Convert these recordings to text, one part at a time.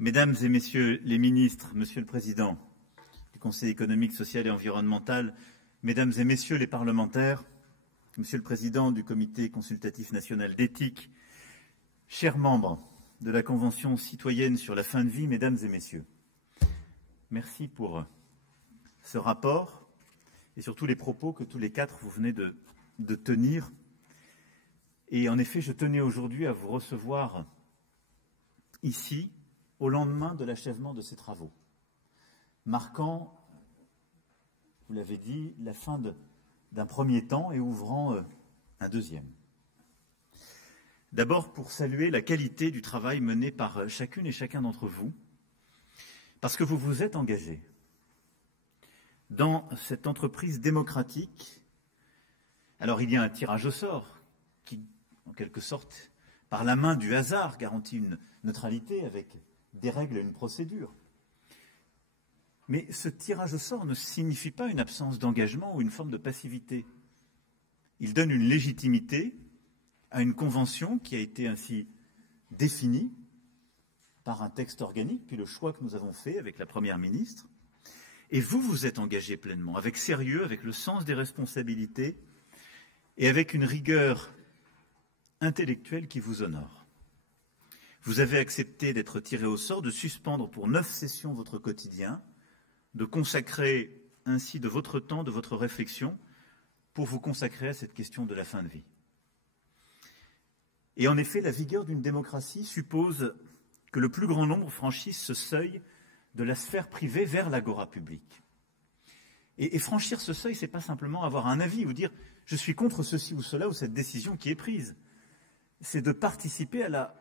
Mesdames et Messieurs les ministres, Monsieur le Président du Conseil économique, social et environnemental, Mesdames et Messieurs les parlementaires, Monsieur le Président du Comité consultatif national d'éthique, chers membres de la Convention citoyenne sur la fin de vie, Mesdames et Messieurs, merci pour ce rapport et surtout les propos que tous les quatre vous venez de tenir. Et en effet, je tenais aujourd'hui à vous recevoir ici, au lendemain de l'achèvement de ces travaux, marquant, vous l'avez dit, la fin d'un premier temps et ouvrant un deuxième. D'abord pour saluer la qualité du travail mené par chacune et chacun d'entre vous, parce que vous vous êtes engagés dans cette entreprise démocratique. Alors il y a un tirage au sort qui, en quelque sorte, par la main du hasard, garantit une neutralité avec des règles et une procédure. Mais ce tirage au sort ne signifie pas une absence d'engagement ou une forme de passivité. Il donne une légitimité à une convention qui a été ainsi définie par un texte organique, puis le choix que nous avons fait avec la Première ministre. Et vous vous êtes engagés pleinement, avec sérieux, avec le sens des responsabilités et avec une rigueur intellectuelle qui vous honore. Vous avez accepté d'être tiré au sort, de suspendre pour 9 sessions votre quotidien, de consacrer ainsi de votre temps, de votre réflexion, pour vous consacrer à cette question de la fin de vie. Et en effet, la vigueur d'une démocratie suppose que le plus grand nombre franchisse ce seuil de la sphère privée vers l'agora publique. Et franchir ce seuil, ce n'est pas simplement avoir un avis ou dire « je suis contre ceci ou cela ou cette décision qui est prise ». C'est de participer à la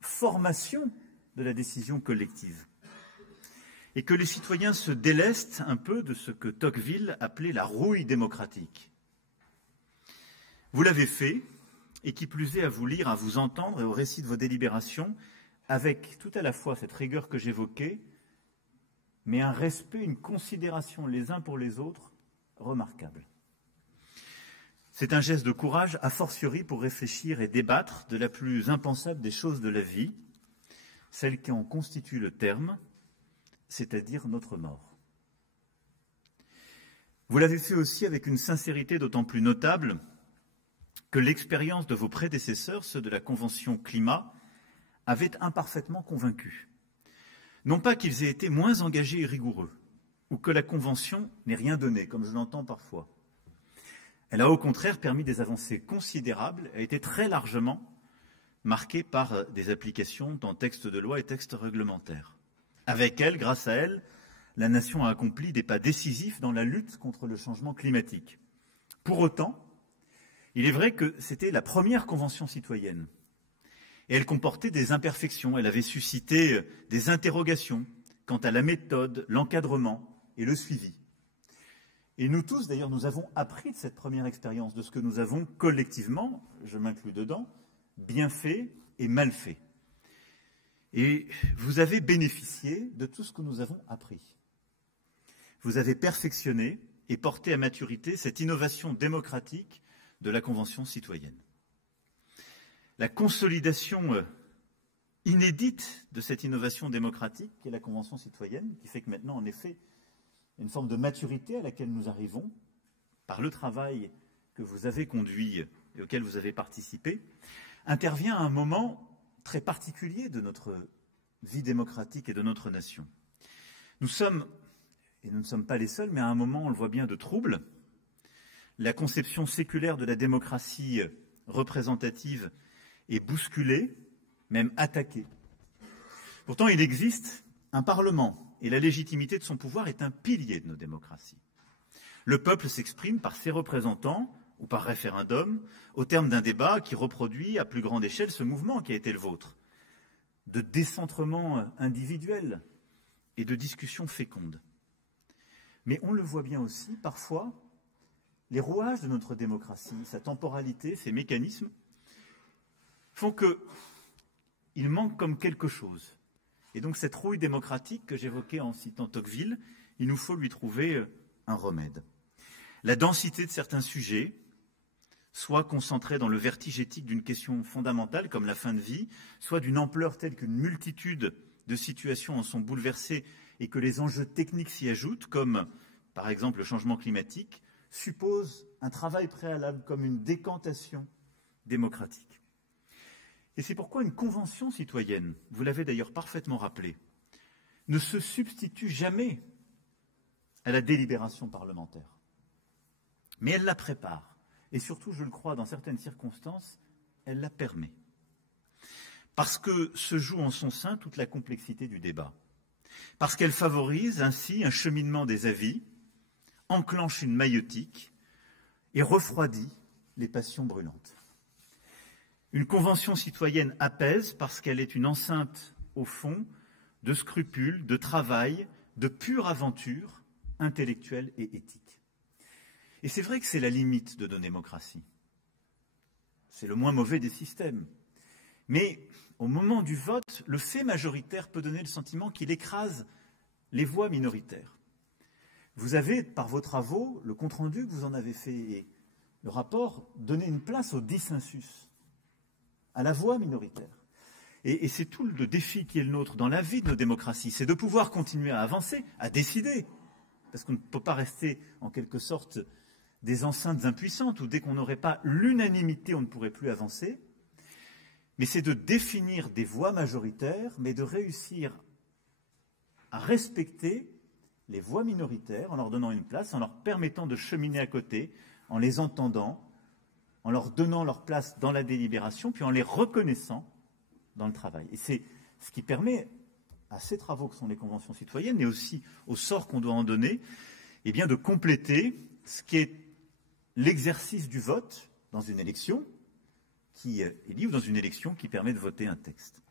formation de la décision collective. Et que les citoyens se délestent un peu de ce que Tocqueville appelait la rouille démocratique. Vous l'avez fait, et qui plus est à vous lire, à vous entendre et au récit de vos délibérations, avec tout à la fois cette rigueur que j'évoquais, mais un respect, une considération les uns pour les autres remarquable. C'est un geste de courage, a fortiori pour réfléchir et débattre de la plus impensable des choses de la vie, celle qui en constitue le terme, c'est-à-dire notre mort. Vous l'avez fait aussi avec une sincérité d'autant plus notable que l'expérience de vos prédécesseurs, ceux de la Convention climat, avait imparfaitement convaincu. Non pas qu'ils aient été moins engagés et rigoureux, ou que la Convention n'ait rien donné, comme je l'entends parfois. Elle a au contraire permis des avancées considérables, a été très largement marquée par des applications dans textes de loi et textes réglementaires. Avec elle, grâce à elle, la nation a accompli des pas décisifs dans la lutte contre le changement climatique. Pour autant, il est vrai que c'était la première convention citoyenne. Et elle comportait des imperfections, elle avait suscité des interrogations quant à la méthode, l'encadrement et le suivi. Et nous tous, d'ailleurs, nous avons appris de cette première expérience, de ce que nous avons collectivement, je m'inclus dedans, bien fait et mal fait. Et vous avez bénéficié de tout ce que nous avons appris. Vous avez perfectionné et porté à maturité cette innovation démocratique de la Convention citoyenne. La consolidation inédite de cette innovation démocratique qu'est la Convention citoyenne, qui fait que maintenant, en effet, une forme de maturité à laquelle nous arrivons par le travail que vous avez conduit et auquel vous avez participé, intervient à un moment très particulier de notre vie démocratique et de notre nation. Nous sommes, et nous ne sommes pas les seuls, mais à un moment, on le voit bien, de trouble. La conception séculaire de la démocratie représentative est bousculée, même attaquée. Pourtant, il existe un Parlement, et la légitimité de son pouvoir est un pilier de nos démocraties. Le peuple s'exprime par ses représentants ou par référendum au terme d'un débat qui reproduit à plus grande échelle ce mouvement qui a été le vôtre, de décentrement individuel et de discussion féconde. Mais on le voit bien aussi, parfois, les rouages de notre démocratie, sa temporalité, ses mécanismes, font qu'il manque comme quelque chose. Et donc cette rouille démocratique que j'évoquais en citant Tocqueville, il nous faut lui trouver un remède. La densité de certains sujets, soit concentrée dans le vertige éthique d'une question fondamentale comme la fin de vie, soit d'une ampleur telle qu'une multitude de situations en sont bouleversées et que les enjeux techniques s'y ajoutent, comme par exemple le changement climatique, suppose un travail préalable comme une décantation démocratique. Et c'est pourquoi une convention citoyenne, vous l'avez d'ailleurs parfaitement rappelé, ne se substitue jamais à la délibération parlementaire. Mais elle la prépare. Et surtout, je le crois, dans certaines circonstances, elle la permet. Parce que se joue en son sein toute la complexité du débat. Parce qu'elle favorise ainsi un cheminement des avis, enclenche une maïeutique et refroidit les passions brûlantes. Une convention citoyenne apaise parce qu'elle est une enceinte, au fond, de scrupules, de travail, de pure aventure intellectuelle et éthique. Et c'est vrai que c'est la limite de nos démocraties. C'est le moins mauvais des systèmes. Mais au moment du vote, le fait majoritaire peut donner le sentiment qu'il écrase les voix minoritaires. Vous avez, par vos travaux, le compte-rendu que vous en avez fait et le rapport, donné une place au dissensus, à la voix minoritaire. Et c'est tout le défi qui est le nôtre dans la vie de nos démocraties, c'est de pouvoir continuer à avancer, à décider, parce qu'on ne peut pas rester en quelque sorte des enceintes impuissantes où dès qu'on n'aurait pas l'unanimité, on ne pourrait plus avancer. Mais c'est de définir des voix majoritaires, mais de réussir à respecter les voix minoritaires en leur donnant une place, en leur permettant de cheminer à côté, en les entendant, en leur donnant leur place dans la délibération, puis en les reconnaissant dans le travail. Et c'est ce qui permet à ces travaux que sont les conventions citoyennes, et aussi au sort qu'on doit en donner, eh bien de compléter ce qui est l'exercice du vote dans une élection qui est lié ou dans une élection qui permet de voter un texte.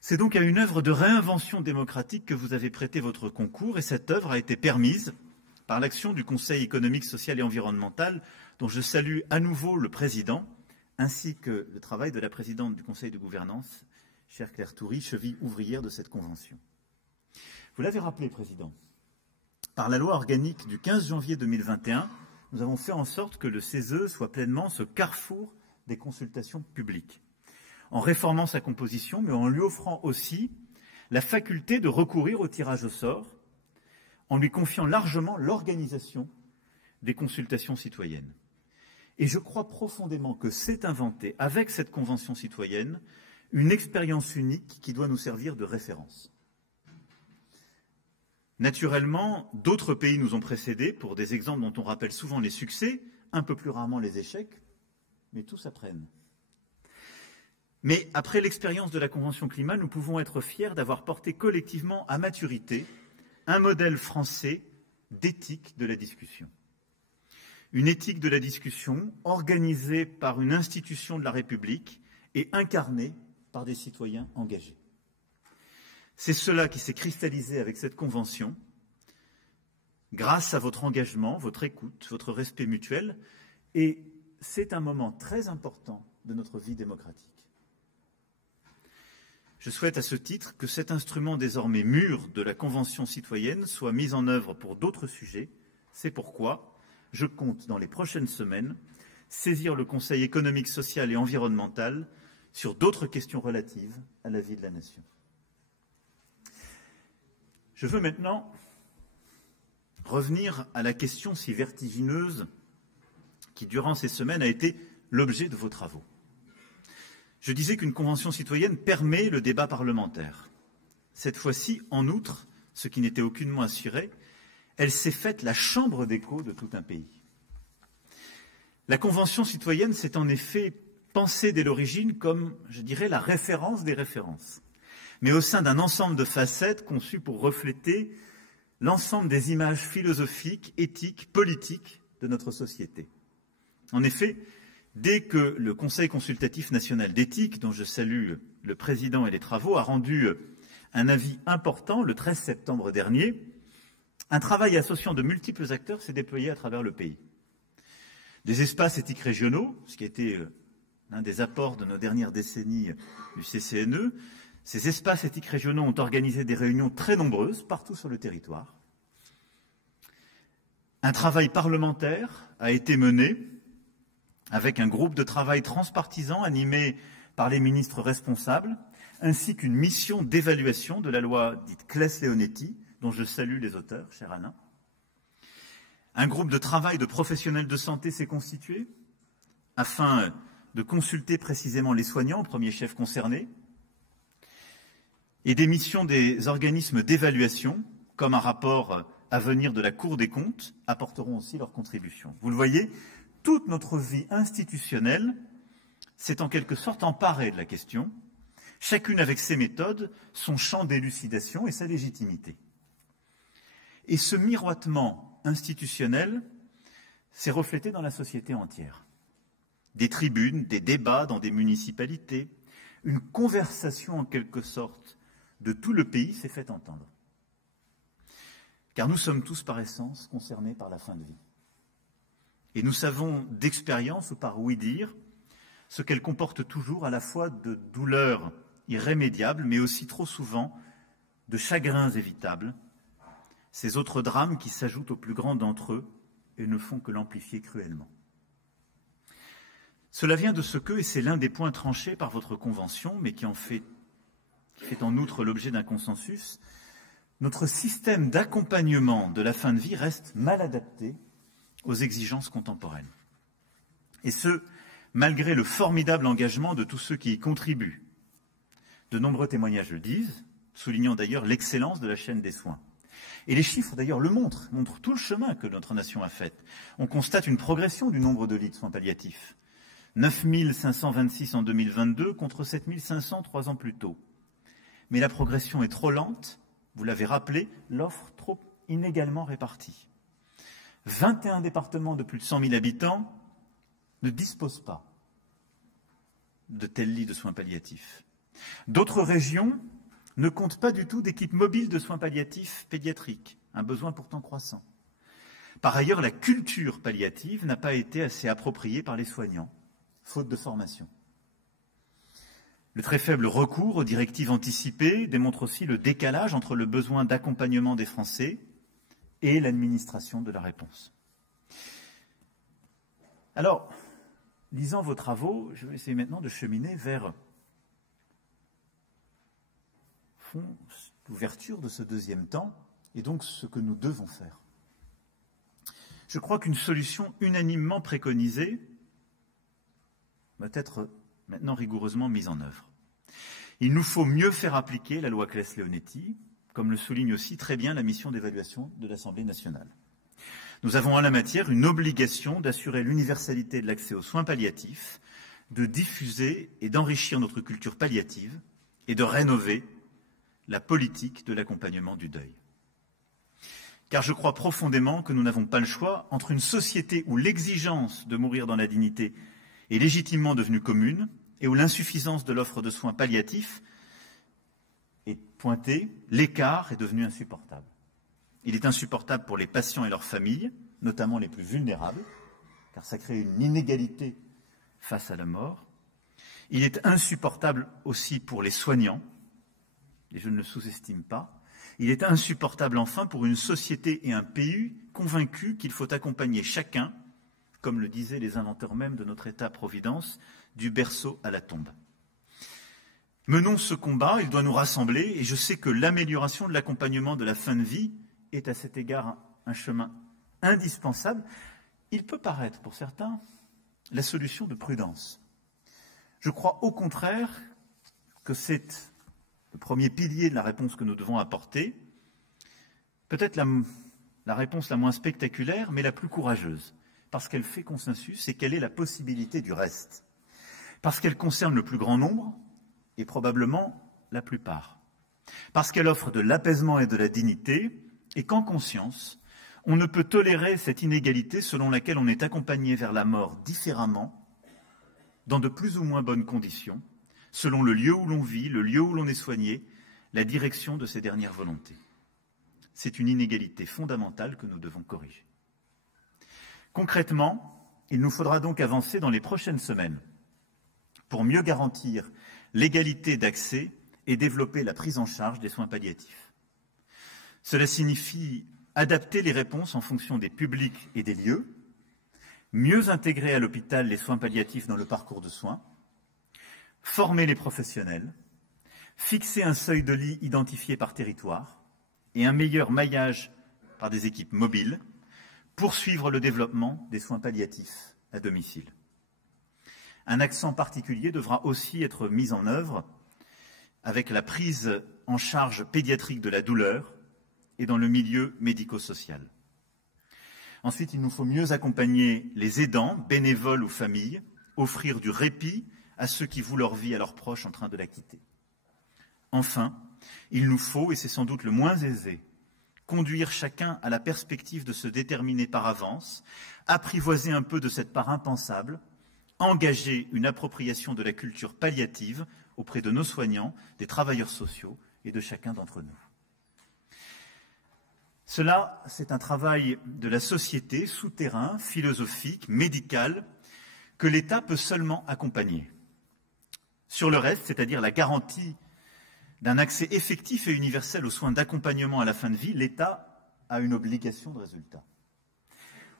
C'est donc à une œuvre de réinvention démocratique que vous avez prêté votre concours, et cette œuvre a été permise par l'action du Conseil économique, social et environnemental, dont je salue à nouveau le président, ainsi que le travail de la présidente du Conseil de gouvernance, chère Claire Toury, cheville ouvrière de cette convention. Vous l'avez rappelé, Président, par la loi organique du 15 janvier 2021, nous avons fait en sorte que le CESE soit pleinement ce carrefour des consultations publiques, en réformant sa composition, mais en lui offrant aussi la faculté de recourir au tirage au sort, en lui confiant largement l'organisation des consultations citoyennes. Et je crois profondément que c'est inventé, avec cette convention citoyenne, une expérience unique qui doit nous servir de référence. Naturellement, d'autres pays nous ont précédés pour des exemples dont on rappelle souvent les succès, un peu plus rarement les échecs, mais tous apprennent. Mais après l'expérience de la Convention climat, nous pouvons être fiers d'avoir porté collectivement à maturité un modèle français d'éthique de la discussion. Une éthique de la discussion organisée par une institution de la République et incarnée par des citoyens engagés. C'est cela qui s'est cristallisé avec cette convention, grâce à votre engagement, votre écoute, votre respect mutuel, et c'est un moment très important de notre vie démocratique. Je souhaite à ce titre que cet instrument désormais mûr de la Convention citoyenne soit mis en œuvre pour d'autres sujets. C'est pourquoi je compte, dans les prochaines semaines, saisir le Conseil économique, social et environnemental sur d'autres questions relatives à la vie de la nation. Je veux maintenant revenir à la question si vertigineuse qui, durant ces semaines, a été l'objet de vos travaux. Je disais qu'une convention citoyenne permet le débat parlementaire. Cette fois-ci, en outre, ce qui n'était aucunement assuré, elle s'est faite la chambre d'écho de tout un pays. La convention citoyenne s'est en effet pensée dès l'origine comme, je dirais, la référence des références, mais au sein d'un ensemble de facettes conçues pour refléter l'ensemble des images philosophiques, éthiques, politiques de notre société. En effet, dès que le Conseil consultatif national d'éthique, dont je salue le président et les travaux, a rendu un avis important le 13 septembre dernier, un travail associant de multiples acteurs s'est déployé à travers le pays. Des espaces éthiques régionaux, ce qui a été l'un des apports de nos dernières décennies du CCNE, ces espaces éthiques régionaux ont organisé des réunions très nombreuses partout sur le territoire. Un travail parlementaire a été mené avec un groupe de travail transpartisan animé par les ministres responsables, ainsi qu'une mission d'évaluation de la loi dite Claes-Leonetti, dont je salue les auteurs, cher Alain. Un groupe de travail de professionnels de santé s'est constitué afin de consulter précisément les soignants, au premier chef concernés, et des missions des organismes d'évaluation, comme un rapport à venir de la Cour des comptes, apporteront aussi leur contribution. Vous le voyez, toute notre vie institutionnelle s'est en quelque sorte emparée de la question, chacune avec ses méthodes, son champ d'élucidation et sa légitimité. Et ce miroitement institutionnel s'est reflété dans la société entière. Des tribunes, des débats dans des municipalités, une conversation en quelque sorte de tout le pays s'est fait entendre. Car nous sommes tous par essence concernés par la fin de vie. Et nous savons d'expérience ou par ouï-dire ce qu'elle comporte toujours à la fois de douleurs irrémédiables, mais aussi trop souvent de chagrins évitables, ces autres drames qui s'ajoutent aux plus grands d'entre eux et ne font que l'amplifier cruellement. Cela vient de ce que, et c'est l'un des points tranchés par votre convention, mais qui fait en outre l'objet d'un consensus, notre système d'accompagnement de la fin de vie reste mal adapté aux exigences contemporaines. Et ce, malgré le formidable engagement de tous ceux qui y contribuent. De nombreux témoignages le disent, soulignant d'ailleurs l'excellence de la chaîne des soins. Et les chiffres d'ailleurs le montrent tout le chemin que notre nation a fait. On constate une progression du nombre de lits de soins palliatifs. 9 526 en 2022 contre 7 500 3 ans plus tôt. Mais la progression est trop lente, vous l'avez rappelé, l'offre trop inégalement répartie. 21 départements de plus de 100 000 habitants ne disposent pas de tels lits de soins palliatifs. D'autres régions ne comptent pas du tout d'équipes mobiles de soins palliatifs pédiatriques, un besoin pourtant croissant. Par ailleurs, la culture palliative n'a pas été assez appropriée par les soignants, faute de formation. Le très faible recours aux directives anticipées démontre aussi le décalage entre le besoin d'accompagnement des Français et l'administration de la réponse. Alors, lisant vos travaux, je vais essayer maintenant de cheminer vers l'ouverture de ce deuxième temps et donc ce que nous devons faire. Je crois qu'une solution unanimement préconisée va être maintenant rigoureusement mise en œuvre. Il nous faut mieux faire appliquer la loi Claes-Leonetti, comme le souligne aussi très bien la mission d'évaluation de l'Assemblée nationale. Nous avons en la matière une obligation d'assurer l'universalité de l'accès aux soins palliatifs, de diffuser et d'enrichir notre culture palliative et de rénover la politique de l'accompagnement du deuil. Car je crois profondément que nous n'avons pas le choix entre une société où l'exigence de mourir dans la dignité est légitimement devenue commune et où l'insuffisance de l'offre de soins palliatifs est pointée, l'écart est devenu insupportable. Il est insupportable pour les patients et leurs familles, notamment les plus vulnérables, car ça crée une inégalité face à la mort. Il est insupportable aussi pour les soignants, et je ne le sous-estime pas. Il est insupportable enfin pour une société et un pays convaincus qu'il faut accompagner chacun, comme le disaient les inventeurs mêmes de notre État-providence, du berceau à la tombe. Menons ce combat, il doit nous rassembler, et je sais que l'amélioration de l'accompagnement de la fin de vie est à cet égard un chemin indispensable. Il peut paraître pour certains la solution de prudence. Je crois au contraire que c'est le premier pilier de la réponse que nous devons apporter, peut-être la réponse la moins spectaculaire, mais la plus courageuse, parce qu'elle fait consensus et qu'elle est la possibilité du reste, parce qu'elle concerne le plus grand nombre et probablement la plupart, parce qu'elle offre de l'apaisement et de la dignité, et qu'en conscience, on ne peut tolérer cette inégalité selon laquelle on est accompagné vers la mort différemment, dans de plus ou moins bonnes conditions, selon le lieu où l'on vit, le lieu où l'on est soigné, la direction de ses dernières volontés. C'est une inégalité fondamentale que nous devons corriger. Concrètement, il nous faudra donc avancer dans les prochaines semaines pour mieux garantir l'égalité d'accès et développer la prise en charge des soins palliatifs. Cela signifie adapter les réponses en fonction des publics et des lieux, mieux intégrer à l'hôpital les soins palliatifs dans le parcours de soins, former les professionnels, fixer un seuil de lit identifié par territoire et un meilleur maillage par des équipes mobiles, poursuivre le développement des soins palliatifs à domicile. Un accent particulier devra aussi être mis en œuvre avec la prise en charge pédiatrique de la douleur et dans le milieu médico-social. Ensuite, il nous faut mieux accompagner les aidants, bénévoles ou familles, offrir du répit à ceux qui vouent leur vie à leurs proches en train de la quitter. Enfin, il nous faut, et c'est sans doute le moins aisé, conduire chacun à la perspective de se déterminer par avance, apprivoiser un peu de cette part impensable, engager une appropriation de la culture palliative auprès de nos soignants, des travailleurs sociaux et de chacun d'entre nous. Cela, c'est un travail de la société, souterrain, philosophique, médical, que l'État peut seulement accompagner. Sur le reste, c'est-à-dire la garantie d'un accès effectif et universel aux soins d'accompagnement à la fin de vie, l'État a une obligation de résultat.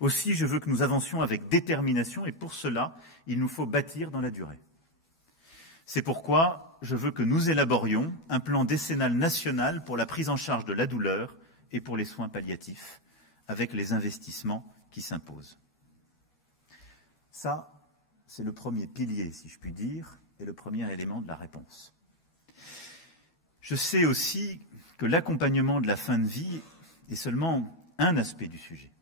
Aussi, je veux que nous avancions avec détermination et pour cela, il nous faut bâtir dans la durée. C'est pourquoi je veux que nous élaborions un plan décennal national pour la prise en charge de la douleur et pour les soins palliatifs, avec les investissements qui s'imposent. Ça, c'est le premier pilier, si je puis dire, et le premier élément de la réponse. Je sais aussi que l'accompagnement de la fin de vie est seulement un aspect du sujet.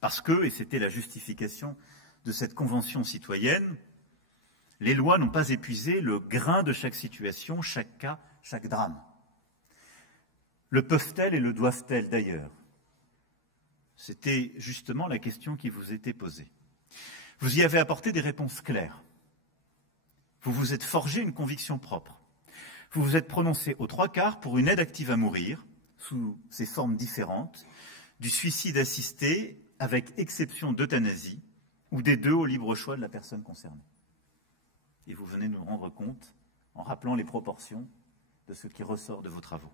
Parce que, et c'était la justification de cette convention citoyenne, les lois n'ont pas épuisé le grain de chaque situation, chaque cas, chaque drame. Le peuvent-elles et le doivent-elles d'ailleurs? C'était justement la question qui vous était posée. Vous y avez apporté des réponses claires. Vous vous êtes forgé une conviction propre. Vous vous êtes prononcé aux 3/4 pour une aide active à mourir, sous ses formes différentes, du suicide assisté avec exception d'euthanasie, ou des deux au libre choix de la personne concernée. Et vous venez nous rendre compte en rappelant les proportions de ce qui ressort de vos travaux.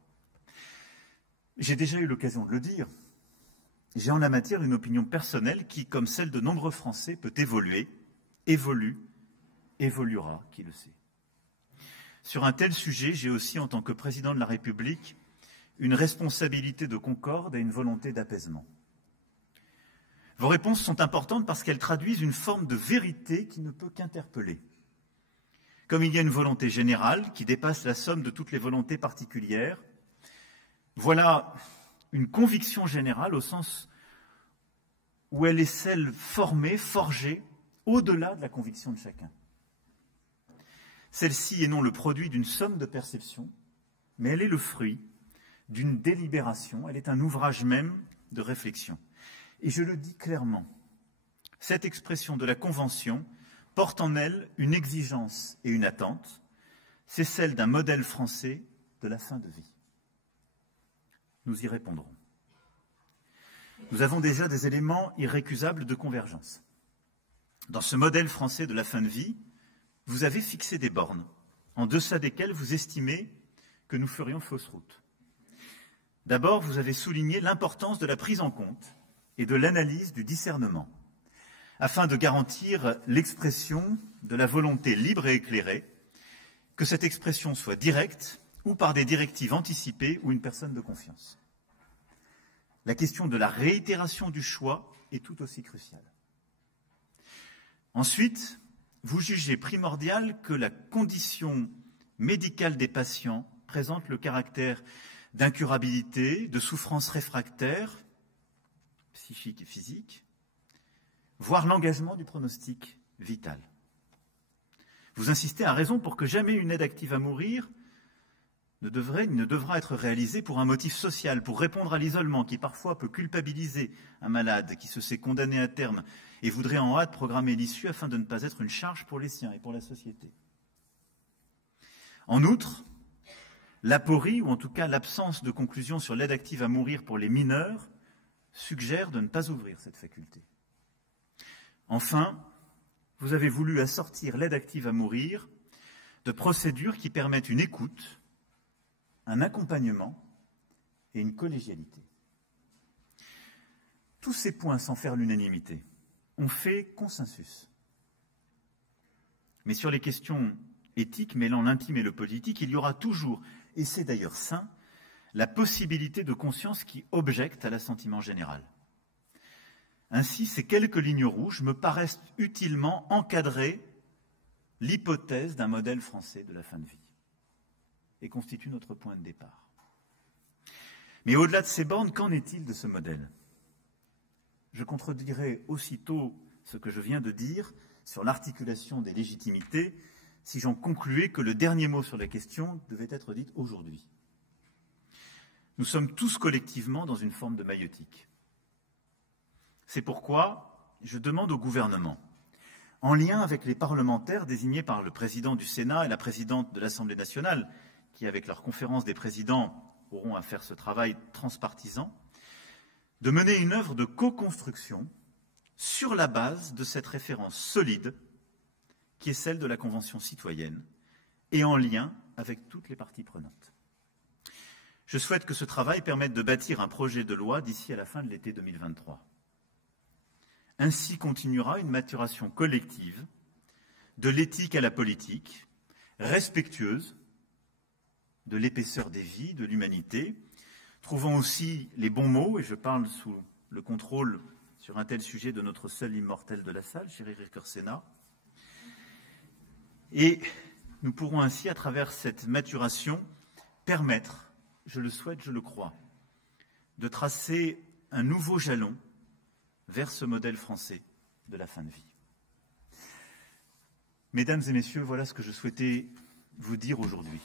J'ai déjà eu l'occasion de le dire. J'ai en la matière une opinion personnelle qui, comme celle de nombreux Français, peut évoluer, évolue, évoluera, qui le sait. Sur un tel sujet, j'ai aussi, en tant que président de la République, une responsabilité de concorde et une volonté d'apaisement. Vos réponses sont importantes parce qu'elles traduisent une forme de vérité qui ne peut qu'interpeller. Comme il y a une volonté générale qui dépasse la somme de toutes les volontés particulières, voilà une conviction générale au sens où elle est celle formée, forgée, au-delà de la conviction de chacun. Celle-ci est non le produit d'une somme de perceptions, mais elle est le fruit d'une délibération, elle est un ouvrage même de réflexion. Et je le dis clairement, cette expression de la Convention porte en elle une exigence et une attente, c'est celle d'un modèle français de la fin de vie. Nous y répondrons. Nous avons déjà des éléments irrécusables de convergence. Dans ce modèle français de la fin de vie, vous avez fixé des bornes, en deçà desquelles vous estimez que nous ferions fausse route. D'abord, vous avez souligné l'importance de la prise en compte et de l'analyse du discernement, afin de garantir l'expression de la volonté libre et éclairée, que cette expression soit directe ou par des directives anticipées ou une personne de confiance. La question de la réitération du choix est tout aussi cruciale. Ensuite, vous jugez primordial que la condition médicale des patients présente le caractère d'incurabilité, de souffrance réfractaire, psychique et physique, voire l'engagement du pronostic vital. Vous insistez à raison pour que jamais une aide active à mourir ne devra être réalisée pour un motif social, pour répondre à l'isolement qui parfois peut culpabiliser un malade qui se sait condamné à terme et voudrait en hâte programmer l'issue afin de ne pas être une charge pour les siens et pour la société. En outre, l'aporie, ou en tout cas l'absence de conclusion sur l'aide active à mourir pour les mineurs, suggère de ne pas ouvrir cette faculté. Enfin, vous avez voulu assortir l'aide active à mourir de procédures qui permettent une écoute, un accompagnement et une collégialité. Tous ces points, sans faire l'unanimité, ont fait consensus. Mais sur les questions éthique mêlant l'intime et le politique, il y aura toujours, et c'est d'ailleurs sain, la possibilité de conscience qui objecte à l'assentiment général. Ainsi, ces quelques lignes rouges me paraissent utilement encadrer l'hypothèse d'un modèle français de la fin de vie et constituent notre point de départ. Mais au-delà de ces bornes, qu'en est-il de ce modèle ? Je contredirais aussitôt ce que je viens de dire sur l'articulation des légitimités si j'en concluais que le dernier mot sur la question devait être dit aujourd'hui. Nous sommes tous collectivement dans une forme de maïeutique. C'est pourquoi je demande au gouvernement, en lien avec les parlementaires désignés par le président du Sénat et la présidente de l'Assemblée nationale, qui, avec leur conférence des présidents, auront à faire ce travail transpartisan, de mener une œuvre de co-construction sur la base de cette référence solide qui est celle de la Convention citoyenne et en lien avec toutes les parties prenantes. Je souhaite que ce travail permette de bâtir un projet de loi d'ici à la fin de l'été 2023. Ainsi continuera une maturation collective de l'éthique à la politique, respectueuse de l'épaisseur des vies, de l'humanité, trouvant aussi les bons mots, et je parle sous le contrôle sur un tel sujet de notre seul immortel de la salle, cher Éric Orsena. Et nous pourrons ainsi, à travers cette maturation, permettre, je le souhaite, je le crois, de tracer un nouveau jalon vers ce modèle français de la fin de vie. Mesdames et messieurs, voilà ce que je souhaitais vous dire aujourd'hui.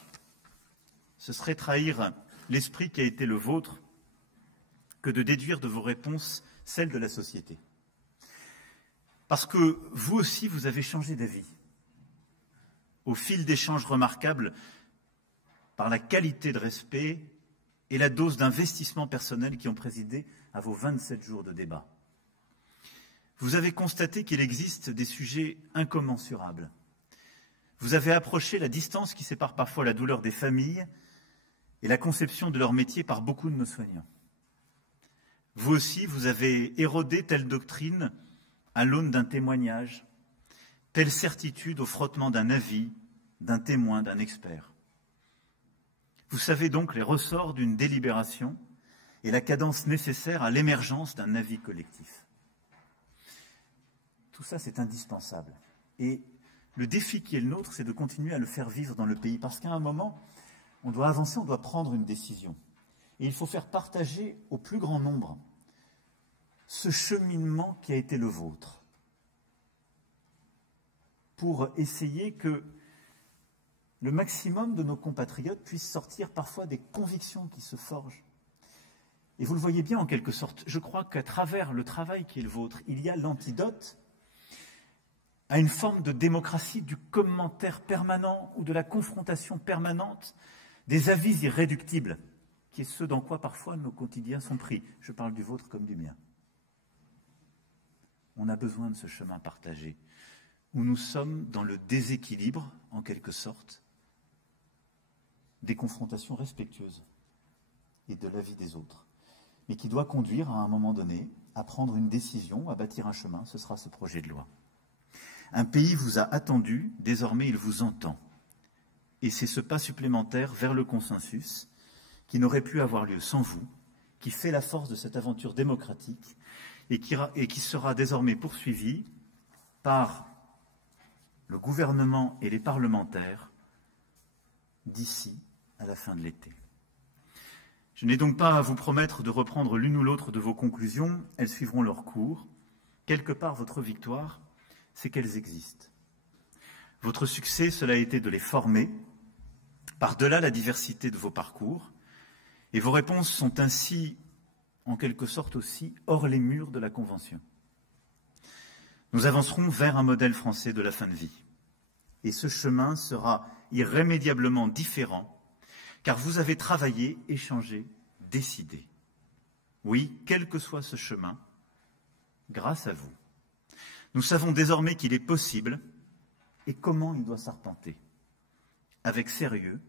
Ce serait trahir l'esprit qui a été le vôtre que de déduire de vos réponses celle de la société. Parce que vous aussi, vous avez changé d'avis au fil d'échanges remarquables par la qualité de respect et la dose d'investissement personnel qui ont présidé à vos 27 jours de débat. Vous avez constaté qu'il existe des sujets incommensurables. Vous avez approché la distance qui sépare parfois la douleur des familles et la conception de leur métier par beaucoup de nos soignants. Vous aussi, vous avez érodé telle doctrine à l'aune d'un témoignage, telle certitude au frottement d'un avis, d'un témoin, d'un expert. Vous savez donc les ressorts d'une délibération et la cadence nécessaire à l'émergence d'un avis collectif. Tout ça, c'est indispensable. Et le défi qui est le nôtre, c'est de continuer à le faire vivre dans le pays, parce qu'à un moment, on doit avancer, on doit prendre une décision. Et il faut faire partager au plus grand nombre ce cheminement qui a été le vôtre, pour essayer que le maximum de nos compatriotes puissent sortir parfois des convictions qui se forgent. Et vous le voyez bien en quelque sorte, je crois qu'à travers le travail qui est le vôtre, il y a l'antidote à une forme de démocratie du commentaire permanent ou de la confrontation permanente des avis irréductibles, qui est ce dans quoi parfois nos quotidiens sont pris. Je parle du vôtre comme du mien. On a besoin de ce chemin partagé, où nous sommes dans le déséquilibre, en quelque sorte, des confrontations respectueuses et de l'avis des autres, mais qui doit conduire à un moment donné à prendre une décision, à bâtir un chemin. Ce sera ce projet de loi. Un pays vous a attendu, désormais il vous entend. Et c'est ce pas supplémentaire vers le consensus, qui n'aurait pu avoir lieu sans vous, qui fait la force de cette aventure démocratique et qui sera désormais poursuivie par le gouvernement et les parlementaires d'ici à la fin de l'été. Je n'ai donc pas à vous promettre de reprendre l'une ou l'autre de vos conclusions, elles suivront leur cours. Quelque part, votre victoire, c'est qu'elles existent. Votre succès, cela a été de les former, par-delà la diversité de vos parcours, et vos réponses sont ainsi, en quelque sorte aussi, hors les murs de la Convention. Nous avancerons vers un modèle français de la fin de vie. Et ce chemin sera irrémédiablement différent, car vous avez travaillé, échangé, décidé. Oui, quel que soit ce chemin, grâce à vous. Nous savons désormais qu'il est possible et comment il doit s'arpenter. Avec sérieux,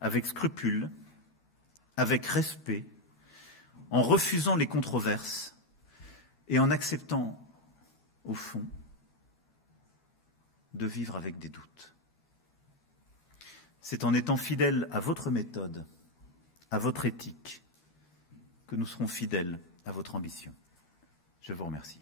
avec scrupule, avec respect, en refusant les controverses et en acceptant, au fond, de vivre avec des doutes. c'est en étant fidèles à votre méthode, à votre éthique, que nous serons fidèles à votre ambition. Je vous remercie.